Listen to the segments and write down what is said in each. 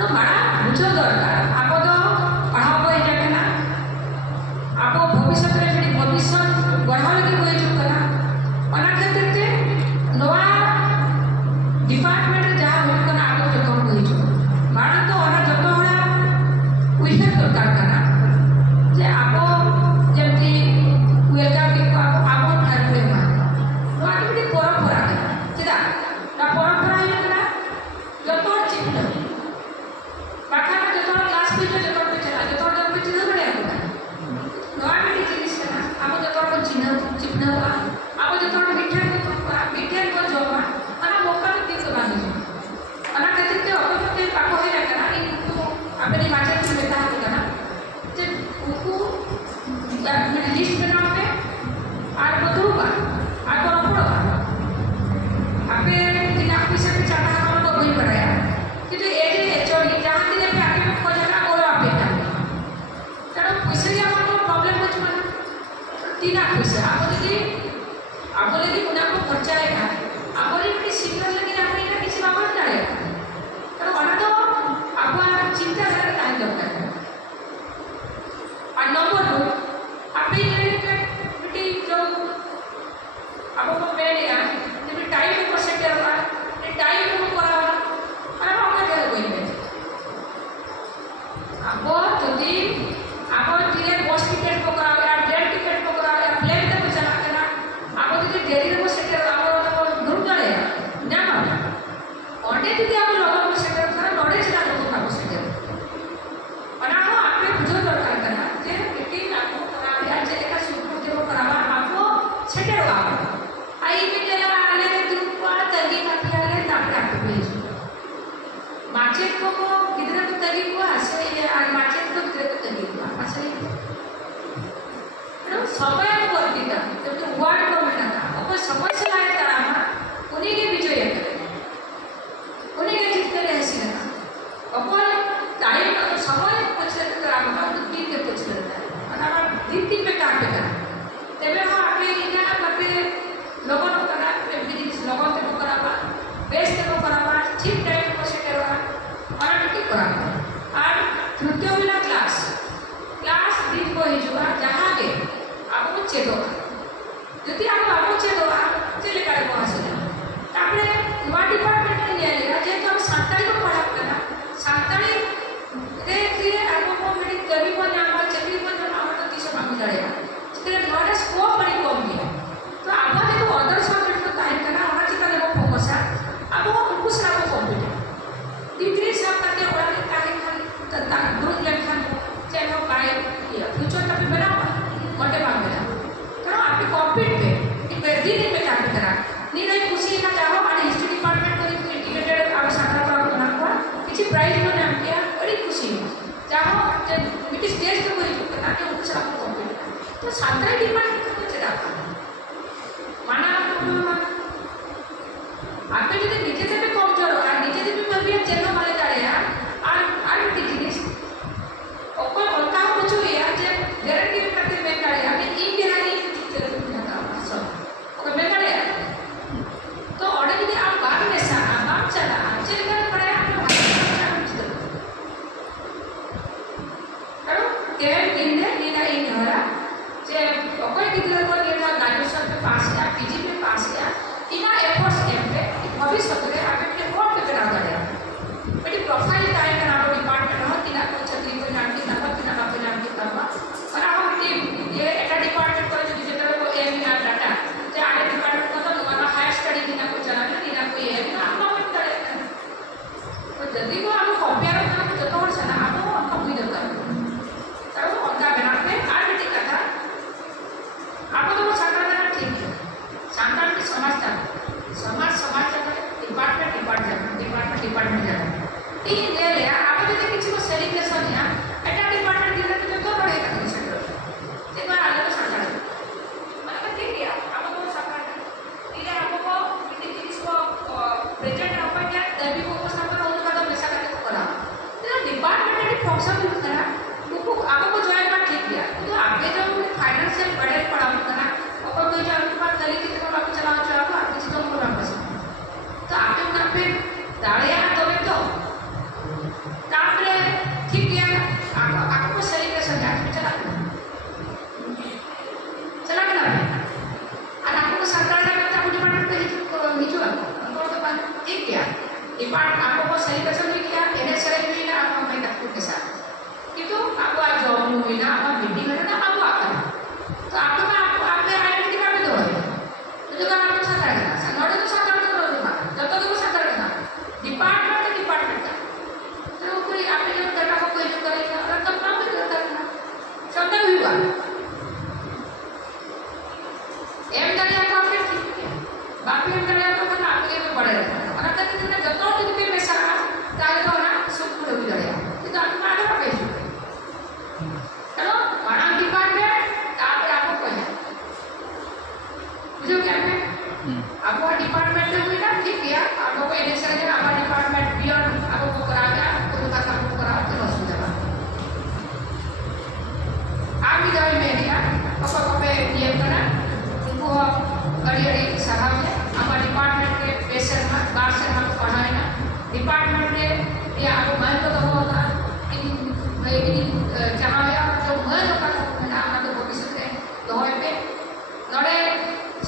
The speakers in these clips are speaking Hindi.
तो मारा बुझो दरकार आप तो पढ़ाबो एटा केना आप भविष्य रे जडी भविष्य गढ़ा लगी होई जो कना ओना खातिर ते नवा डिपार्टमेंट रे जा होई कना आप जतो होई जो मारा तो ओना जतो होला उइसे दरकार कना जे आप जेमती वेलकम के आप ठाकुरे मा नवा की परंपरा चिदा ता परंपरा हेला जतो चिन्ह बाखा जतो क्लास पे जतो पे चला जतो पे चिन्ह बने आप नवा मिटी जिनिस कना आप जतो को चिन्ह आप जतो विज्ञान को जो ana मोका के तो बानी ana खातिर के अपने पाको है कना अपनी भाषा में बेटा है कना जे उनको मैंने लिस्ट बनाओ पे आर बदलूगा आर तो पढ़ोगा आपे दिन आप से भी चाहता है तो वही पढ़ाया कि तो ये जे एचओडी जहां दिन पे आके को जगह बोलो आप बेटा कारण पैसे या को प्रॉब्लम हो चुका तीन पैसे आप लगी उन्हें को खर्चा है आप बड़ी सीनियर लगी आपने इना किसी बाबत डाले कारण ओना तो आप चिंता करे काहे दरकार और नंबर 2 आप बेटी जो आपको पेन या जब टाइम को सेट करवा ये टाइम को करावा और आप क्या कोई आप यदि आप धीरे बस टिकट को करावा या ट्रेन टिकट को करावा या प्लेन तक चला करना आप यदि देरी को सेट करवा आप ग्रुप डाले ना माने ओंडे यदि आप लोगों को सेट करना नॉलेज ना लोगों को सेट करना और आप आपने बुझो दरकार करना जे बेटी आपको करावा या जे का सुपर जो करावा आपको सेट करवा आई में चला आले ग्रुप को तगी काफी आले ताप आपको भेज मार्केट को किधर को तगी को आसे ये और मार्केट को किधर को तगी को आसे तो समय को दिता जब तो वर्ड को मिला था और समय से लाए तारा उन्हीं के विजय है उन्हीं के जीतने रहे सीना और टाइम का समय कुछ करा तो दिन के कुछ करता है और हमारा दिन में काम करता है तबे हम आगे इना करते लोगों को करा बिजनेस लोगों को करावा बेस्ट को करावा ठीक टाइम को से करवा और ठीक करावा और तृतीय वाला क्लास दिन को हिजुआ जहां के आपको चेदो यदि आपको चेदो चले करे को आसे तापरे नवा डिपार्टमेंट में लिया लेगा जे तो हम संताली को पढ़ा करना संताली रे कि आपको मेरी कवि को नाम चक्री को नाम तो 30 मांग जाएगा इसलिए हमारा स्कोप बड़ी कम है तो आप जो अदर सब्जेक्ट को टाइम करना हमारा जितना लोग फोकस है अब वो उनको सारा कंप्लीट डिग्री सब करके उड़ाने काहे खाली तता ग्रुप लेखन चलो काय फ्यूचर का भी बना मोटे मांग बना करो आप कंप्लीट पे एक दिन में काम करा नहीं नहीं खुशी का चाहो और हिस्ट्री डिपार्टमेंट को इंटीग्रेटेड आप सारा का बना हुआ किसी प्राइज में नाम किया बड़ी खुशी चाहो बिटिश देश को कोई करना के उनको सब कंप्लीट तो सातरा डिपार्टमेंट को चला माना आप जो नीचे से भी कमजोर हो नीचे से भी भाभी चेनो वाले तारे यार और बिजनेस ओको उनका कुछ है जे गारंटी में करते में तारे अभी ई बिहारी ओके मैं करे तो ऑर्डर यदि आप बात में सा आप चला चल कर पड़े आप करो के दिन ने नीना इन हरा जे ओको किधर को ये ग्रेजुएशन पे पास किया पीजी पे पास किया इना एफर्ट्स पे भविष्य में आगे के कोड पे करा दे बड़ी प्रोफाइल टाइम का नाम डिपार्टमेंट हो तीना को छतरी को नाम की नाम की नाम के नाम की करवा और हम टीम ये एक डिपार्टमेंट को जो जितना को एम ना डाटा जे आगे डिपार्टमेंट को तो हमारा हायर स्टडी की ना को चलाना नीना को ये ना हम लोग करे तो जल्दी को हम कंपेयर करना तो जतो वर्ष ना हम हुई दरकार करो उनका बना पे आज भी कथा आप तो साधारण ठीक है साधारण की समझता समाज डिपार्टमेंट जाना तीन ले ले आप जो किसी को सेलिब्रेशन है एटा डिपार्टमेंट दिन तो बड़े का सेंटर एक बार आगे तो साझा मतलब ठीक है आप को साझा इधर आपको किसी चीज को प्रेजेंट अपन क्या तभी को सामने उनका तो पैसा करके करा तो डिपार्टमेंट के फंक्शन भी करा उनको आपको ज्वाइन कर ठीक किया तो आगे जो फाइनेंशियल बर्डन पड़ा करा और कोई जो आपके पास तरीके से आप चलाओ चाहो आप किसी को वापस तो आपके उनका पे दाड़िया तो ठीक गया आपको सही के समझा चला आपको सरकार डिपार्टमेंट ठीक गया डिपार्ट आपको सही के समझ किया सही आप के साथ itu aku aja ngomongin apa bimbing karena apa तो आपको आपने आइडेंटिटी कार्ड दो itu kan aku sadar kan sangat itu sadar terus jatuh itu sadar kan department का तो कोई आपने जो डाटा को कोई जो करेगा और तब ना भी करता है समझा हुआ एम dari apa आपने बाकी एम dari apa kan आपके तो बड़े और कहते हैं जतो तो भी पैसा ताले तो ना सब पूरे हो जाएगा itu aku ada apa itu kalau orang department आपको कोई मुझे क्या है आपको डिपार्टमेंट में हुई ना ठीक है आपको एनएस है आपका डिपार्टमेंट बियर आपको कराया तो का काम करा तो हो जाएगा आप भी जाए में क्या आपको पे ये करना उनको करियर साहब है आपका डिपार्टमेंट के पेशर में बाहर से हम पढ़ाए ना डिपार्टमेंट के या आपको मैं तो होगा इन जहाँ या जो मैं लोग का ना आप तो भविष्य के दोहे पे नोड़े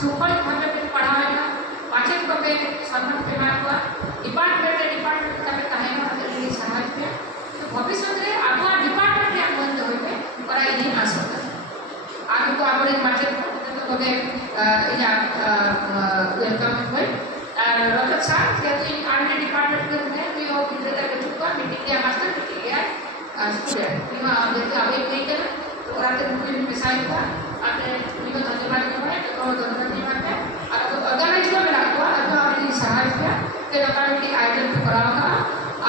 सुपर हमें पे पढ़ाए ना पांचे को पे सम्मान पे मार हुआ डिपार्टमेंट का पे कहे ना तो ये समाज पे तो भविष्य के आपका डिपार्टमेंट या बंद होए पे पढ़ाई नहीं आ सकता आगे को आप एक मार्केट तो के या वेलकम हुए डॉक्टर साहब क्या तो आर्मी डिपार्टमेंट में भी वो विजेता के चुका मीटिंग या मास्टर मीटिंग या स्टूडेंट ये आप देखते हैं अभी नहीं कर तो और आते मुझे मिसाइल हुआ आते मुझे धन्यवाद करना है तो धन्यवाद है और अगर इसको मिला हुआ तो आपने सहायता किया कि लोकालिटी आइटम को कराओगा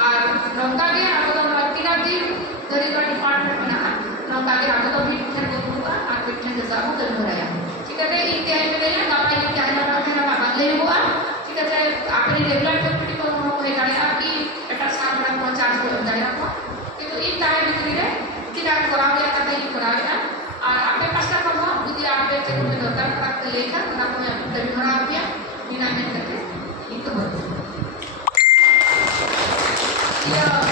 और नौका के आपको तो तीन दिन धरी का डिपार्टमेंट बना नौका के आपको तो भी फिर बोलूँगा आप कितने जैसा हो कर रहा है ठीक है इनके हैं मेरे यहाँ बाबा ये क्या है बाबा मेरा बदले हुआ ठीक है आपने रेगुलर कम्युनिटी को होए गाड़ियाँ की एटा सामने पहुँचा के गाड़ियाँ को तो इन टाइम बिक्री रे tidak kurang ya kata ini kurang ya apa pasti kamu jadi apa yang kamu dokter tak lihat kenapa yang dari orang ya minatnya itu betul ya